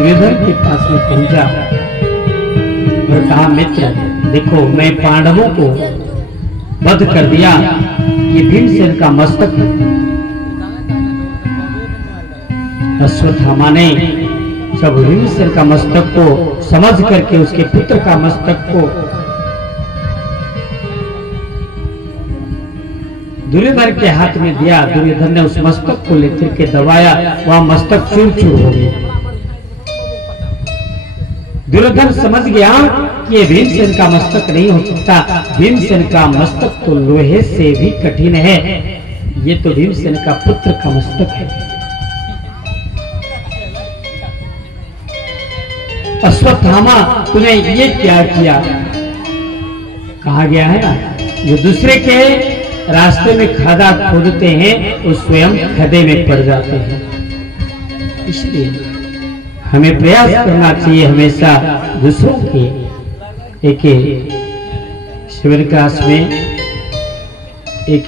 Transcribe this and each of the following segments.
दुर्योधन के पास में पहुंचा और कहा, मित्र देखो, मैं पांडवों को वध कर दिया, ये भीमसेन का मस्तक। अश्वत्थामा ने जब भीमसेन का मस्तक को समझ करके उसके पुत्र का मस्तक को दुर्योधन के हाथ में दिया, दुर्योधन ने उस मस्तक को लेकर के दबाया, वह मस्तक चूर चूर हो गया। दुर्योधन समझ गया कि ये भीमसेन का मस्तक नहीं हो सकता, भीमसेन का मस्तक तो लोहे से भी कठिन है, ये तो भीमसेन का पुत्र का मस्तक है। अश्वत्थामा, तूने ये क्या किया? कहा गया है ना, जो दूसरे के रास्ते में खदा खोदते हैं वो स्वयं खदे में पड़ जाते हैं। इसलिए हमें प्रयास करना चाहिए हमेशा दूसरों के। एक शिविर क्लास में एक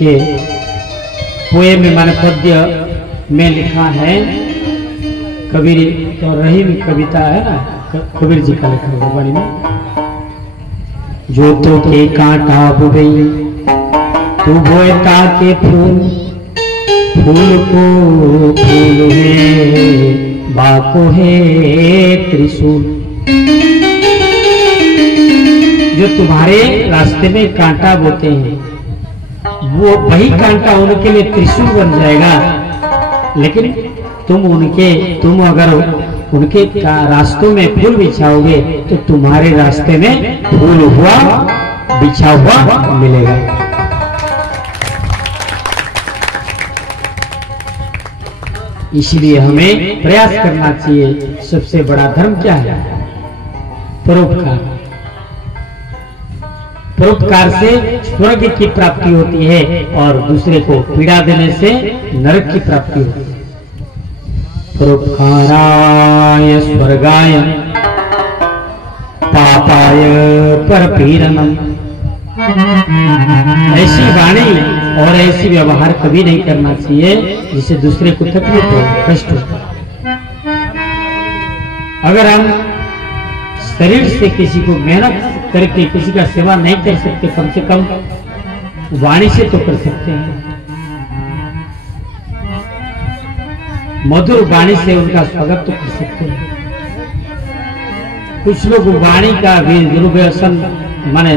पोएम में माने पद्य में लिखा है, कबीर तो रहीम कविता है ना, कबीर जी का लिखा हुआ वाणी में, जो तो के कांटा बुबई तू बोएता के फूल, फूल को फूल है बाको है त्रिशूल। जो तुम्हारे रास्ते में कांटा बोते हैं, वो वही कांटा उनके लिए त्रिशूल बन जाएगा, लेकिन तुम अगर उनके रास्तों में फूल बिछाओगे तो तुम्हारे रास्ते में फूल हुआ बिछा हुआ मिलेगा। इसलिए हमें प्रयास करना चाहिए। सबसे बड़ा धर्म क्या है? परोपकार। परोपकार से स्वर्ग की प्राप्ति होती है और दूसरे को पीड़ा देने से नरक की प्राप्ति होती है। परोपकाराय स्वर्गाय पापाय परपीडनम। ऐसी वाणी और ऐसी व्यवहार कभी नहीं करना चाहिए जिससे दूसरे को तकलीफ हो, कष्ट हो। अगर हम शरीर से किसी को मेहनत करके किसी का सेवा नहीं कर सकते, कम से कम वाणी से तो कर सकते हैं। मधुर वाणी से उनका स्वागत तो कर सकते हैं। कुछ लोग वाणी का भी दुर्व्यसन माने